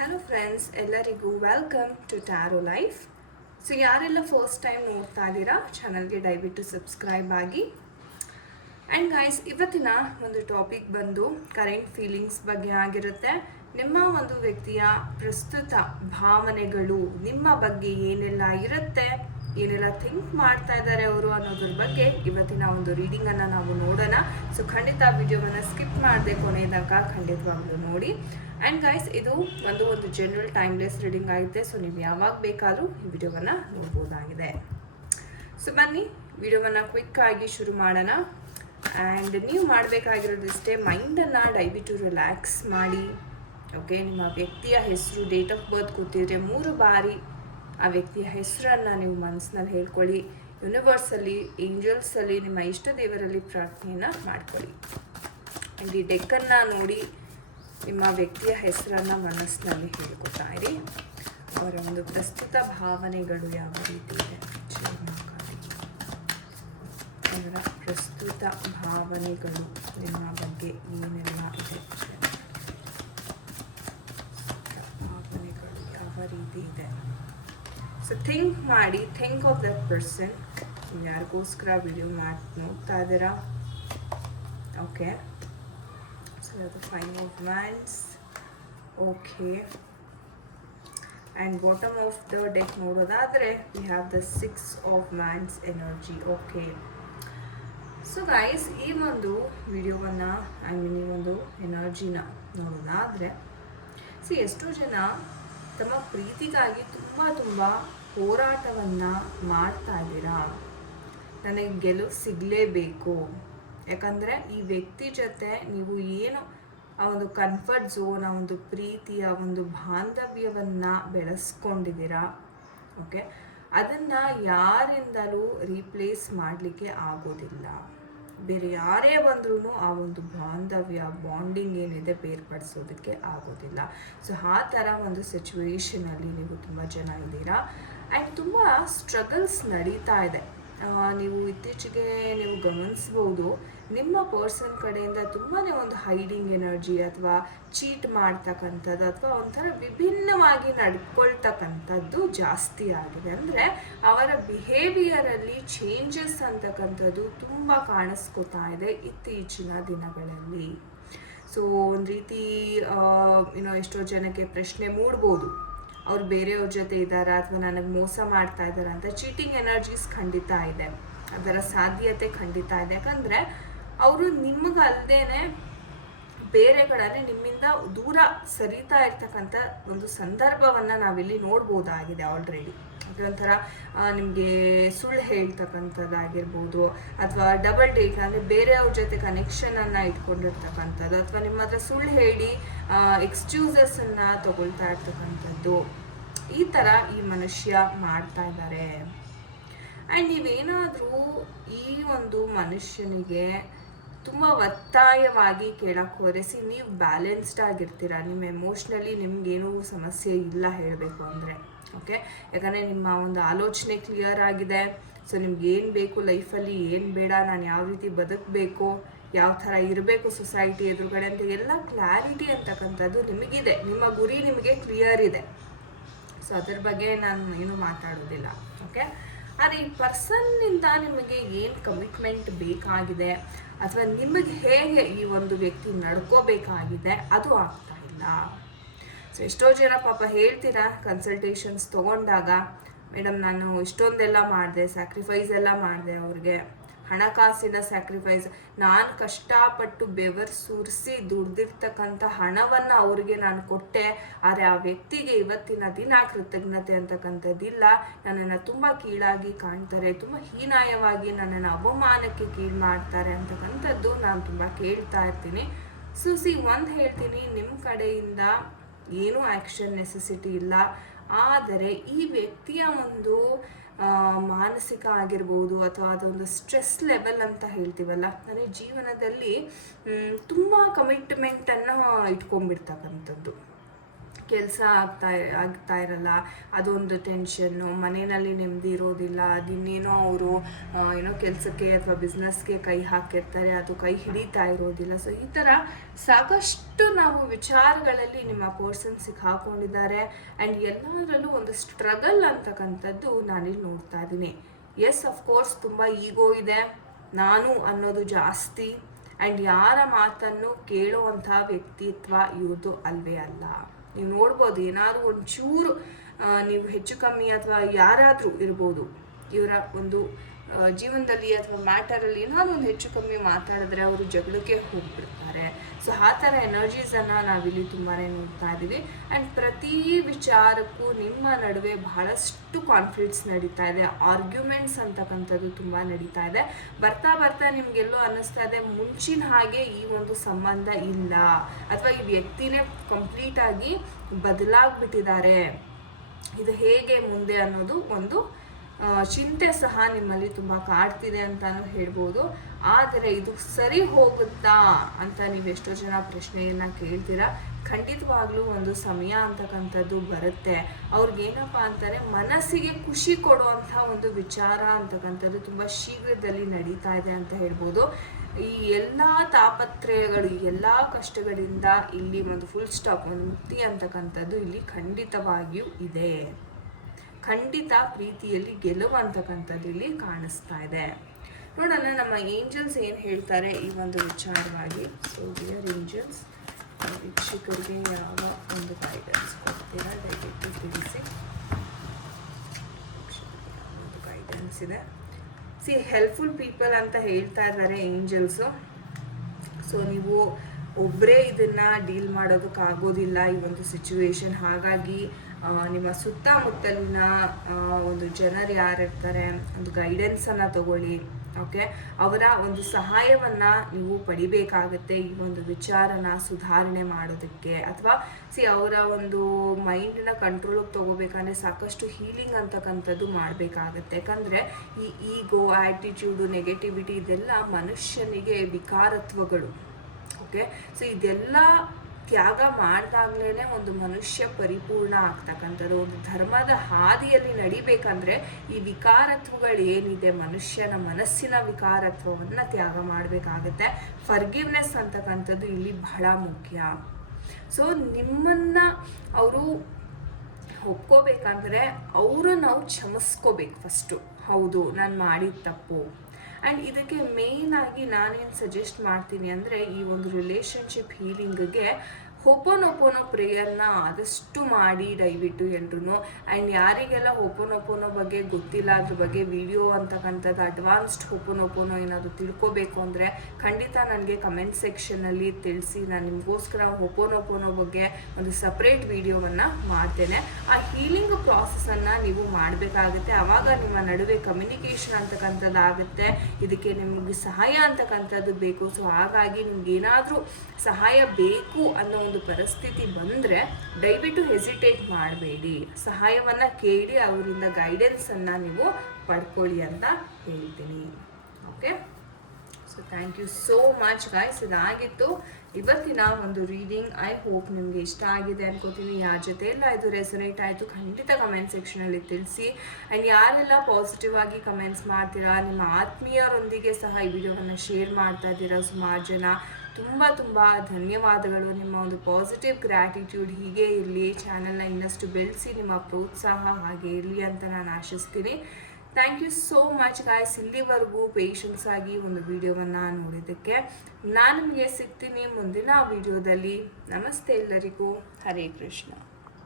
Hello friends, ಎಲ್ಲರಿಗೂ welcome to tarot life. So ಯಾರೆಲ್ಲ first time ನೋಡ್ತಾ ಇದ್ದೀರಾ ಚಾನಲ್ಗೆ ದಯವಿಟ್ಟು ಸಬ್ಸ್ಕ್ರೈಬ್ ಆಗಿ. ಆ್ಯಂಡ್ ಗೈಸ್, ಇವತ್ತಿನ ಒಂದು ಟಾಪಿಕ್ ಬಂದು ಕರೆಂಟ್ ಫೀಲಿಂಗ್ಸ್ ಬಗ್ಗೆ ಆಗಿರುತ್ತೆ. ನಿಮ್ಮ ಒಂದು ವ್ಯಕ್ತಿಯ ಪ್ರಸ್ತುತ ಭಾವನೆಗಳು ನಿಮ್ಮ ಬಗ್ಗೆ ಏನೆಲ್ಲ ಇರುತ್ತೆ, ಏನೆಲ್ಲ ಥಿಂಕ್ ಮಾಡ್ತಾ ಇದ್ದಾರೆ ಅವರು ಅನ್ನೋದ್ರ ಬಗ್ಗೆ ಇವತ್ತಿನ ಒಂದು ರೀಡಿಂಗನ್ನು ನಾವು ನೋಡೋಣ. ಸೊ ಖಂಡಿತ ವಿಡಿಯೋವನ್ನು ಸ್ಕಿಪ್ ಮಾಡದೆ ಕೊನೆಯದಾಗ ಖಂಡಿತವಾಗ್ಲೂ ನೋಡಿ. ಆ್ಯಂಡ್ ಗೈಸ್, ಇದು ಒಂದು ಜನರಲ್ ಟೈಮ್ಲೆಸ್ ರೀಡಿಂಗ್ ಆಗಿದೆ. ಸೊ ನೀವು ಯಾವಾಗ ಬೇಕಾದರೂ ಈ ವಿಡಿಯೋವನ್ನು ನೋಡ್ಬೋದಾಗಿದೆ. ಸೊ ಬನ್ನಿ ವಿಡಿಯೋವನ್ನು ಕ್ವಿಕ್ಕಾಗಿ ಶುರು ಮಾಡೋಣ. ಆ್ಯಂಡ್ ನೀವು ಮಾಡಬೇಕಾಗಿರೋದಿಷ್ಟೇ, ಮೈಂಡನ್ನು ದಯವಿಟ್ಟು ರಿಲ್ಯಾಕ್ಸ್ ಮಾಡಿ. ಓಕೆ, ನಿಮ್ಮ ವ್ಯಕ್ತಿಯ ಹೆಸರು, ಡೇಟ್ ಆಫ್ ಬರ್ತ್ ಗೊತ್ತಿದ್ರೆ 3 ಬಾರಿ ಆ ವ್ಯಕ್ತಿಯ ಹೆಸರನ್ನು ನೀವು ಮನಸ್ಸಿನಲ್ಲಿ ಹೇಳ್ಕೊಳ್ಳಿ. ಯೂನಿವರ್ಸಲ್ಲಿ, ಏಂಜಲ್ಸಲ್ಲಿ, ನಿಮ್ಮ ಇಷ್ಟ ದೇವರಲ್ಲಿ ಪ್ರಾರ್ಥನೆಯನ್ನು ಮಾಡ್ಕೊಳ್ಳಿ. ಆ್ಯಂಡ್ ಈ ಡೆಕ್ಕನ್ನು ನೋಡಿ ನಿಮ್ಮ ವ್ಯಕ್ತಿಯ ಹೆಸರನ್ನು ಮನಸ್ಸಿನಲ್ಲಿ ಹೇಳ್ಕೊತಾ ಇರಿ. ಅವರ ಒಂದು ಪ್ರಸ್ತುತ ಭಾವನೆಗಳು ಯಾವ ರೀತಿ ಇದೆ, ಅವರ ಪ್ರಸ್ತುತ ಭಾವನೆಗಳು ನಿಮ್ಮ ಬಗ್ಗೆ ಏನೆಲ್ಲ ಇದೆ, ಭಾವನೆಗಳು ಯಾವ ರೀತಿ ಇದೆ. ಸೊ ಥಿಂಕ್ ಮಾಡಿ, ಥಿಂಕ್ ಆಫ್ ದಟ್ ಪರ್ಸನ್. ಯಾರಿಗೋಸ್ಕರ ವಿಡಿಯೋ ನೋಡ್ತಾ ಇದ್ದೀರಾ? Okay, so the 5 of wands. Okay, and bottom of the deck ನೋಡೋದಾದ್ರೆ we have the 6 of wands energy. Okay, so guys, ಈ ಒಂದು ವಿಡಿಯೋವನ್ನು ಈ ಒಂದು ಎನರ್ಜಿನ ನೋಡೋದಾದ್ರೆ, ಎಷ್ಟೋ ಜನ ತಮ್ಮ ಪ್ರೀತಿಗಾಗಿ ತುಂಬ ಹೋರಾಟವನ್ನು ಮಾಡ್ತಾ ಇದ್ದೀರಾ. ನನಗೆ ಗೆಲುವು ಸಿಗಲೇಬೇಕು, ಯಾಕಂದರೆ ಈ ವ್ಯಕ್ತಿ ಜೊತೆ ನೀವು ಏನು ಆ ಒಂದು ಕಂಫರ್ಟ್ ಝೋನ್, ಆ ಒಂದು ಪ್ರೀತಿಯ ಒಂದು ಬಾಂಧವ್ಯವನ್ನು ಬೆಳೆಸ್ಕೊಂಡಿದ್ದೀರಾ. ಓಕೆ, ಅದನ್ನು ಯಾರಿಂದಲೂ ರೀಪ್ಲೇಸ್ ಮಾಡಲಿಕ್ಕೆ ಆಗೋದಿಲ್ಲ. ಬೇರೆ ಯಾರೇ ಬಂದ್ರೂ ಆ ಒಂದು ಬಾಂಧವ್ಯ, ಬಾಂಡಿಂಗ್ ಏನಿದೆ ಬೇರ್ಪಡಿಸೋದಕ್ಕೆ ಆಗೋದಿಲ್ಲ. ಸೊ ಆ ಥರ ಒಂದು ಸಿಚುವೇಶನಲ್ಲಿ ನೀವು ತುಂಬ ಜನ ಇದ್ದೀರಾ. ಆ್ಯಂಡ್ ತುಂಬ ಸ್ಟ್ರಗಲ್ಸ್ ನಡೀತಾ ಇದೆ. ನೀವು ಇತ್ತೀಚೆಗೆ ನೀವು ಗಮನಿಸ್ಬೋದು, ನಿಮ್ಮ ಪರ್ಸನ್ ಕಡೆಯಿಂದ ತುಂಬಾ ಒಂದು ಹೈಡಿಂಗ್ ಎನರ್ಜಿ ಅಥವಾ ಚೀಟ್ ಮಾಡ್ತಕ್ಕಂಥದ್ದು ಅಥವಾ ಒಂಥರ ವಿಭಿನ್ನವಾಗಿ ನಡ್ಕೊಳ್ತಕ್ಕಂಥದ್ದು ಜಾಸ್ತಿ ಆಗಿದೆ. ಅಂದರೆ ಅವರ ಬಿಹೇವಿಯರಲ್ಲಿ ಚೇಂಜಸ್ ಅಂತಕ್ಕಂಥದ್ದು ತುಂಬ ಕಾಣಿಸ್ಕೊತಾ ಇದೆ ಇತ್ತೀಚಿನ ದಿನಗಳಲ್ಲಿ. ಸೊ ಒಂದು ರೀತಿ ಎಷ್ಟೋ ಜನಕ್ಕೆ ಪ್ರಶ್ನೆ ಮೂಡ್ಬೋದು, ಅವ್ರು ಬೇರೆಯವ್ರ ಜೊತೆ ಇದ್ದಾರಾ ಅಥವಾ ನನಗೆ ಮೋಸ ಮಾಡ್ತಾ ಇದ್ದಾರಾ ಅಂತ. ಚೀಟಿಂಗ್ ಎನರ್ಜೀಸ್ ಖಂಡಿತ ಇದೆ, ಅದರ ಸಾಧ್ಯತೆ ಖಂಡಿತ ಇದೆ. ಯಾಕಂದರೆ ಅವರು ನಿಮಗಲ್ದೇನೆ ಬೇರೆ ಕಡೆ ನಿಮ್ಮಿಂದ ದೂರ ಸರಿತಾ ಇರ್ತಕ್ಕಂಥ ಒಂದು ಸಂದರ್ಭವನ್ನು ನಾವಿಲ್ಲಿ ನೋಡ್ಬೋದಾಗಿದೆ ಆಲ್ರೆಡಿ. ಒಂಥರ ನಿಮಗೆ ಸುಳ್ಳು ಹೇಳ್ತಕ್ಕಂಥದ್ದಾಗಿರ್ಬೋದು, ಅಥವಾ ಡಬಲ್ ಡೇಟ್ ಅಂದರೆ ಬೇರೆಯವ್ರ ಜೊತೆ ಕನೆಕ್ಷನನ್ನು ಇಟ್ಕೊಂಡಿರ್ತಕ್ಕಂಥದ್ದು, ಅಥವಾ ನಿಮ್ಮ ಹತ್ರ ಸುಳ್ಳು ಹೇಳಿ ಎಕ್ಸ್ಕ್ಯೂಸಸನ್ನು ತಗೊಳ್ತಾ ಇರ್ತಕ್ಕಂಥದ್ದು. ಈ ಥರ ಈ ಮನುಷ್ಯ ಮಾಡ್ತಾ ಇದ್ದಾರೆ. ಆ್ಯಂಡ್ ನೀವೇನಾದರೂ ಈ ಒಂದು ಮನುಷ್ಯನಿಗೆ ತುಂಬ ಒತ್ತಾಯವಾಗಿ ಕೇಳಕ್ಕೆ ಹೊರೆಸಿ, ನೀವು ಬ್ಯಾಲೆನ್ಸ್ಡ್ ಆಗಿರ್ತೀರ, ನಿಮ್ಮ ಎಮೋಷ್ನಲಿ ನಿಮ್ಗೇನೂ ಸಮಸ್ಯೆ ಇಲ್ಲ ಹೇಳಬೇಕು ಅಂದರೆ. ಓಕೆ, ಯಾಕಂದರೆ ನಿಮ್ಮ ಒಂದು ಆಲೋಚನೆ ಕ್ಲಿಯರ್ ಆಗಿದೆ. ಸೊ ನಿಮ್ಗೆ ಏನು ಬೇಕು ಲೈಫಲ್ಲಿ, ಏನು ಬೇಡ, ನಾನು ಯಾವ ರೀತಿ ಬದುಕಬೇಕು, ಯಾವ ಥರ ಇರಬೇಕು ಸೊಸೈಟಿ ಎದುರುಗಡೆ ಅಂತ ಎಲ್ಲ ಕ್ಲಾರಿಟಿ ಅಂತಕ್ಕಂಥದ್ದು ನಿಮಗಿದೆ. ನಿಮ್ಮ ಗುರಿ ನಿಮಗೆ ಕ್ಲಿಯರ್ ಇದೆ. ಸೊ ಅದ್ರ ಬಗ್ಗೆ ನಾನು ಏನು ಮಾತಾಡೋದಿಲ್ಲ. ಓಕೆ, ಆದರೆ ಈ ಪರ್ಸನ್ನಿಂದ ನಿಮಗೆ ಏನು ಕಮಿಟ್ಮೆಂಟ್ ಬೇಕಾಗಿದೆ ಅಥವಾ ನಿಮಗೆ ಹೇಗೆ ಈ ಒಂದು ವ್ಯಕ್ತಿ ನಡ್ಕೋಬೇಕಾಗಿದೆ ಅದು ಆಗ್ತಾ ಇಲ್ಲ. ಸೊ ಎಷ್ಟೋ ಜನ ಪಾಪ ಹೇಳ್ತೀರಾ ಕನ್ಸಲ್ಟೇಷನ್ಸ್ ತೊಗೊಂಡಾಗ, ಮೇಡಮ್ ನಾನು ಇಷ್ಟೊಂದೆಲ್ಲ ಮಾಡಿದೆ, ಸ್ಯಾಕ್ರಿಫೈಸ್ ಎಲ್ಲ ಮಾಡಿದೆ, ಅವ್ರಿಗೆ ಹಣಕಾಸಿನ ಸ್ಯಾಕ್ರಿಫೈಸ್, ನಾನು ಕಷ್ಟಪಟ್ಟು ಬೆವರು ಸುರಿಸಿ ದುಡ್ದಿರ್ತಕ್ಕಂಥ ಹಣವನ್ನು ಅವ್ರಿಗೆ ನಾನು ಕೊಟ್ಟೆ, ಆದರೆ ಆ ವ್ಯಕ್ತಿಗೆ ಇವತ್ತಿನ ದಿನ ಕೃತಜ್ಞತೆ ಅಂತಕ್ಕಂಥದ್ದಿಲ್ಲ. ನನ್ನನ್ನು ತುಂಬ ಕೀಳಾಗಿ ಕಾಣ್ತಾರೆ, ತುಂಬ ಹೀನಾಯವಾಗಿ ನನ್ನನ್ನು ಅವಮಾನಕ್ಕೆ ಕೀಳು ಮಾಡ್ತಾರೆ ಅಂತಕ್ಕಂಥದ್ದು ನಾನು ತುಂಬ ಕೇಳ್ತಾ ಇರ್ತೀನಿ. ಸೊ ಒಂದು ಹೇಳ್ತೀನಿ, ನಿಮ್ಮ ಕಡೆಯಿಂದ ಏನೂ ಆ್ಯಕ್ಷನ್ ನೆಸೆಸಿಟಿ ಇಲ್ಲ. ಆದರೆ ಈ ವ್ಯಕ್ತಿಯ ಒಂದು ಮಾನಸಿಕ ಆಗಿರ್ಬೋದು ಅಥವಾ ಅದೊಂದು ಸ್ಟ್ರೆಸ್ ಲೆವೆಲ್ ಅಂತ ಹೇಳ್ತೀವಲ್ಲ, ಅಂದರೆ ಜೀವನದಲ್ಲಿ ತುಂಬ ಕಮಿಟ್ಮೆಂಟನ್ನು ಇಟ್ಕೊಂಡ್ಬಿಡ್ತಕ್ಕಂಥದ್ದು. ಕೆಲಸ ಆಗ್ತಾ ಇರಲ್ಲ, ಅದೊಂದು ಟೆನ್ಷನ್ನು, ಮನೆಯಲ್ಲಿ ನೆಮ್ಮದಿ ಇರೋದಿಲ್ಲ, ಅದಿನ್ನೇನೋ ಅವರು ಏನೋ ಕೆಲಸಕ್ಕೆ ಅಥವಾ ಬಿಸ್ನೆಸ್ಗೆ ಕೈ ಹಾಕಿರ್ತಾರೆ, ಅದು ಕೈ ಹಿಡಿತಾ ಇರೋದಿಲ್ಲ. ಸೊ ಈ ಥರ ಸಾಕಷ್ಟು ನಾವು ವಿಚಾರಗಳಲ್ಲಿ ನಿಮ್ಮ ಪರ್ಸನ್ ಸಿಕ್ಕಾಕೊಂಡಿದ್ದಾರೆ. ಆ್ಯಂಡ್ ಎಲ್ಲದರಲ್ಲೂ ಒಂದು ಸ್ಟ್ರಗಲ್ ಅಂತಕ್ಕಂಥದ್ದು ನಾನಿಲ್ಲಿ ನೋಡ್ತಾ ಇದ್ದೀನಿ. ಎಸ್, ಅಫ್ಕೋರ್ಸ್ ತುಂಬ ಈಗೋ ಇದೆ, ನಾನು ಅನ್ನೋದು ಜಾಸ್ತಿ. ಆ್ಯಂಡ್ ಯಾರ ಮಾತನ್ನು ಕೇಳುವಂಥ ವ್ಯಕ್ತಿತ್ವ ಇವ್ರದ್ದು ಅಲ್ವೇ ಅಲ್ಲ. ನೀವು ನೋಡ್ಬೋದು, ಏನಾದರೂ ಒಂಚೂರು ನೀವು ಹೆಚ್ಚು ಕಮ್ಮಿ ಅಥವಾ ಯಾರಾದರೂ ಇರ್ಬೋದು, ಇವರ ಒಂದು ಜೀವನದಲ್ಲಿ ಅಥವಾ ಮ್ಯಾಟರಲ್ಲಿ ಏನಾದರೂ ಒಂದು ಹೆಚ್ಚು ಕಮ್ಮಿ ಮಾತಾಡಿದ್ರೆ ಅವರು ಜಗಳಕ್ಕೆ ಹೋಗ್ಬಿಡ್ತಾರೆ. ಸೊ ಆ ಥರ ಎನರ್ಜೀಸನ್ನು ನಾವಿಲ್ಲಿ ತುಂಬಾ ನೋಡ್ತಾ ಇದ್ದೀವಿ. ಆ್ಯಂಡ್ ಪ್ರತಿ ವಿಚಾರಕ್ಕೂ ನಿಮ್ಮ ನಡುವೆ ಬಹಳಷ್ಟು ಕಾನ್ಫ್ಲಿಕ್ಟ್ಸ್ ನಡೀತಾ ಇದೆ, ಆರ್ಗ್ಯುಮೆಂಟ್ಸ್ ಅಂತಕ್ಕಂಥದ್ದು ತುಂಬ ನಡೀತಾ ಇದೆ. ಬರ್ತಾ ಬರ್ತಾ ನಿಮಗೆಲ್ಲೋ ಅನ್ನಿಸ್ತಾ ಇದೆ ಮುಂಚಿನ ಹಾಗೆ ಈ ಒಂದು ಸಂಬಂಧ ಇಲ್ಲ, ಅಥವಾ ಈ ವ್ಯಕ್ತಿನೇ ಕಂಪ್ಲೀಟಾಗಿ ಬದಲಾಗ್ಬಿಟ್ಟಿದ್ದಾರೆ, ಇದು ಹೇಗೆ ಮುಂದೆ ಅನ್ನೋದು ಒಂದು ಚಿಂತೆ ಸಹ ನಿಮ್ಮಲ್ಲಿ ತುಂಬ ಕಾಡ್ತಿದೆ ಅಂತಾನು ಹೇಳ್ಬೋದು. ಆದರೆ ಇದು ಸರಿ ಹೋಗುತ್ತಾ ಅಂತ ನೀವು ಎಷ್ಟೋ ಜನ ಪ್ರಶ್ನೆಯನ್ನು ಕೇಳ್ತೀರಾ. ಖಂಡಿತವಾಗ್ಲೂ ಒಂದು ಸಮಯ ಅಂತಕ್ಕಂಥದ್ದು ಬರುತ್ತೆ. ಅವ್ರಿಗೇನಪ್ಪ ಅಂತಾರೆ, ಮನಸ್ಸಿಗೆ ಖುಷಿ ಕೊಡುವಂಥ ಒಂದು ವಿಚಾರ ಅಂತಕ್ಕಂಥದ್ದು ತುಂಬ ಶೀಘ್ರದಲ್ಲಿ ನಡೀತಾ ಇದೆ ಅಂತ ಹೇಳ್ಬೋದು. ಈ ಎಲ್ಲ ತಾಪತ್ರಯಗಳು, ಎಲ್ಲ ಕಷ್ಟಗಳಿಂದ ಇಲ್ಲಿ ಒಂದು ಫುಲ್ ಸ್ಟಾಪ್, ಒಂದು ಮುಕ್ತಿ ಅಂತಕ್ಕಂಥದ್ದು ಇಲ್ಲಿ ಖಂಡಿತವಾಗಿಯೂ ಇದೆ. ಖಂಡಿತ ಪ್ರೀತಿಯಲ್ಲಿ ಗೆಲುವು ಅಂತಕ್ಕಂಥದ್ದು ಇಲ್ಲಿ ಕಾಣಿಸ್ತಾ ಇದೆ. ನೋಡೋಣ ನಮ್ಮ ಏಂಜಲ್ಸ್ ಏನು ಹೇಳ್ತಾರೆ ಈ ಒಂದು ವಿಚಾರವಾಗಿ. ಸೊ ಡಿಯರ್ ಏಂಜಲ್ಸ್, ವೀಕ್ಷಕರಿಗೆ ಯಾವ ಒಂದು ಗೈಡೆನ್ಸ್ ಕೊಡ್ತೀರಾ ದಯವಿಟ್ಟು ತಿಳಿಸಿ. ಒಂದು ಗೈಡೆನ್ಸ್ ಇದೆ. ಹೆಲ್ಪ್ಫುಲ್ ಪೀಪಲ್ ಅಂತ ಹೇಳ್ತಾ ಇದ್ದಾರೆ ಏಂಜಲ್ಸು. ಸೊ ನೀವು ಒಬ್ಬರೇ ಇದನ್ನು ಡೀಲ್ ಮಾಡೋದಕ್ಕಾಗೋದಿಲ್ಲ ಈ ಒಂದು ಸಿಚುವೇಶನ್. ಹಾಗಾಗಿ ನಿಮ್ಮ ಸುತ್ತಮುತ್ತಲಿನ ಒಂದು ಜನರು ಯಾರಿರ್ತಾರೆ, ಒಂದು ಗೈಡೆನ್ಸನ್ನು ತಗೊಳ್ಳಿ. ಓಕೆ, ಅವರ ಒಂದು ಸಹಾಯವನ್ನು ನೀವು ಪಡಿಬೇಕಾಗತ್ತೆ ಈ ಒಂದು ವಿಚಾರನ ಸುಧಾರಣೆ ಮಾಡೋದಕ್ಕೆ. ಅಥವಾ ಅವರ ಒಂದು ಮೈಂಡನ್ನ ಕಂಟ್ರೋಲಿಗೆ ತಗೋಬೇಕಂದ್ರೆ ಸಾಕಷ್ಟು ಹೀಲಿಂಗ್ ಅಂತಕ್ಕಂಥದ್ದು ಮಾಡಬೇಕಾಗತ್ತೆ. ಯಾಕಂದರೆ ಈ ಈಗೋ, ಆ್ಯಟಿಟ್ಯೂಡು, ನೆಗೆಟಿವಿಟಿ ಇದೆಲ್ಲ ಮನುಷ್ಯನಿಗೆ ವಿಕಾರತ್ವಗಳು. ಓಕೆ, ಸೊ ಇದೆಲ್ಲ ತ್ಯಾಗ ಮಾಡಿದಾಗಲೇ ಒಂದು ಮನುಷ್ಯ ಪರಿಪೂರ್ಣ ಆಗ್ತಕ್ಕಂಥದ್ದು. ಒಂದು ಧರ್ಮದ ಹಾದಿಯಲ್ಲಿ ನಡಿಬೇಕಂದ್ರೆ ಈ ವಿಕಾರತ್ವಗಳು ಏನಿದೆ, ಮನುಷ್ಯನ ಮನಸ್ಸಿನ ವಿಕಾರತ್ವವನ್ನು ತ್ಯಾಗ ಮಾಡಬೇಕಾಗತ್ತೆ. ಫರ್ಗಿವ್ನೆಸ್ ಅಂತಕ್ಕಂಥದ್ದು ಇಲ್ಲಿ ಬಹಳ ಮುಖ್ಯ. ಸೊ ನಿಮ್ಮನ್ನು ಅವರು ಒಪ್ಕೋಬೇಕಂದ್ರೆ ಅವರು ನಾವು ಕ್ಷಮಿಸ್ಕೋಬೇಕು ಫಸ್ಟು. ಹೌದು, ನಾನು ಮಾಡಿದ ತಪ್ಪು. ಆ್ಯಂಡ್ ಇದಕ್ಕೆ ಮೇಯ್ನಾಗಿ ನಾನೇನು ಸಜೆಸ್ಟ್ ಮಾಡ್ತೀನಿ ಅಂದರೆ, ಈ ಒಂದು ರಿಲೇಷನ್ಶಿಪ್ ಹೀಲಿಂಗ್ಗೆ ಹೋಪೋನೋಪೋನೋ ಪ್ರೇಯರ್ನ ಆದಷ್ಟು ಮಾಡಿ ದಯವಿಟ್ಟು ಎಲ್ರೂ. ಆ್ಯಂಡ್ ಯಾರಿಗೆಲ್ಲ ಹೋಪೋನೋಪೋನೋ ಬಗ್ಗೆ ಗೊತ್ತಿಲ್ಲ, ಅದ್ರ ಬಗ್ಗೆ ವಿಡಿಯೋ ಅಂತಕ್ಕಂಥದ್ದು ಅಡ್ವಾನ್ಸ್ಡ್ ಹೋಪೋನೋಪೋನೋ ಏನಾದರೂ ತಿಳ್ಕೊಬೇಕು ಅಂದರೆ ಖಂಡಿತ ನನಗೆ ಕಮೆಂಟ್ ಸೆಕ್ಷನಲ್ಲಿ ತಿಳಿಸಿ. ನಾನು ನಿಮಗೋಸ್ಕರ ಹೋಪೋನೋಪೋನೋ ಬಗ್ಗೆ ಒಂದು ಸಪ್ರೇಟ್ ವಿಡಿಯೋವನ್ನು ಮಾಡ್ತೇನೆ. ಆ ಹೀಲಿಂಗ್ ಪ್ರಾಸೆಸನ್ನು ನೀವು ಮಾಡಬೇಕಾಗುತ್ತೆ. ಆವಾಗ ನಿಮ್ಮ ನಡುವೆ ಕಮ್ಯುನಿಕೇಷನ್ ಅಂತಕ್ಕಂಥದ್ದು ಆಗುತ್ತೆ. ಇದಕ್ಕೆ ನಿಮಗೆ ಸಹಾಯ ಅಂತಕ್ಕಂಥದ್ದು ಬೇಕು. ಸೊ ಹಾಗಾಗಿ ನಿಮ್ಗೇನಾದರೂ ಸಹಾಯ ಬೇಕು ಅನ್ನೋ ಒಂದು ಪರಿಸ್ಥಿತಿ ಬಂದರೆ ದಯವಿಟ್ಟು ಹೆಸಿಟೇಟ್ ಮಾಡಬೇಡಿ, ಸಹಾಯವನ್ನು ಕೇಳಿ ಅವರಿಂದ ಗೈಡೆನ್ಸನ್ನು ನೀವು ಪಡ್ಕೊಳ್ಳಿ ಅಂತ ಹೇಳ್ತೀನಿ. Okay, so thank you so much guys. ಇದಾಗಿತ್ತು ಇವತ್ತಿನ ಒಂದು ರೀಡಿಂಗ್. ಐ ಹೋಪ್ ನಿಮಗೆ ಇಷ್ಟ ಆಗಿದೆ ಅನ್ಕೋತೀನಿ. ಯಾರ ಜೊತೆ ಎಲ್ಲ ಇದು ರೆಸೊನೇಟ್ ಆಯಿತು ಖಂಡಿತ ಕಮೆಂಟ್ ಸೆಕ್ಷನಲ್ಲಿ ತಿಳಿಸಿ. ಆ್ಯಂಡ್ ಯಾರೆಲ್ಲ ಪಾಸಿಟಿವ್ ಆಗಿ ಕಮೆಂಟ್ಸ್ ಮಾಡ್ತೀರಾ, ನಿಮ್ಮ ಆತ್ಮೀಯರೊಂದಿಗೆ ಸಹ ಈ ವಿಡಿಯೋವನ್ನು ಶೇರ್ ಮಾಡ್ತಾ ಇದ್ದೀರಾ ಸುಮಾರು ಜನ, ತುಂಬ ತುಂಬ ಧನ್ಯವಾದಗಳು. ನಿಮ್ಮ ಒಂದು ಪಾಸಿಟಿವ್ ಗ್ರ್ಯಾಟಿಟ್ಯೂಡ್ ಹೀಗೆ ಇರಲಿ, ಚಾನಲ್ನ ಇನ್ನಷ್ಟು ಬೆಳೆಸಿ, ನಿಮ್ಮ ಪ್ರೋತ್ಸಾಹ ಹಾಗೆ ಇರಲಿ ಅಂತ ನಾನು ಆಶಿಸ್ತೀನಿ. Thank you so much guys, ಇಲ್ಲಿವರೆಗೂ ಪೇಷನ್ಸ್ ಆಗಿ ಒಂದು ವಿಡಿಯೋವನ್ನು ನೋಡಿದ್ದಕ್ಕೆ. ನಾನು ನಿಮಗೆ ಸಿಗ್ತೀನಿ ಮುಂದಿನ ವಿಡಿಯೋದಲ್ಲಿ. ನಮಸ್ತೆ ಎಲ್ಲರಿಗೂ, ಹರೇ ಕೃಷ್ಣ.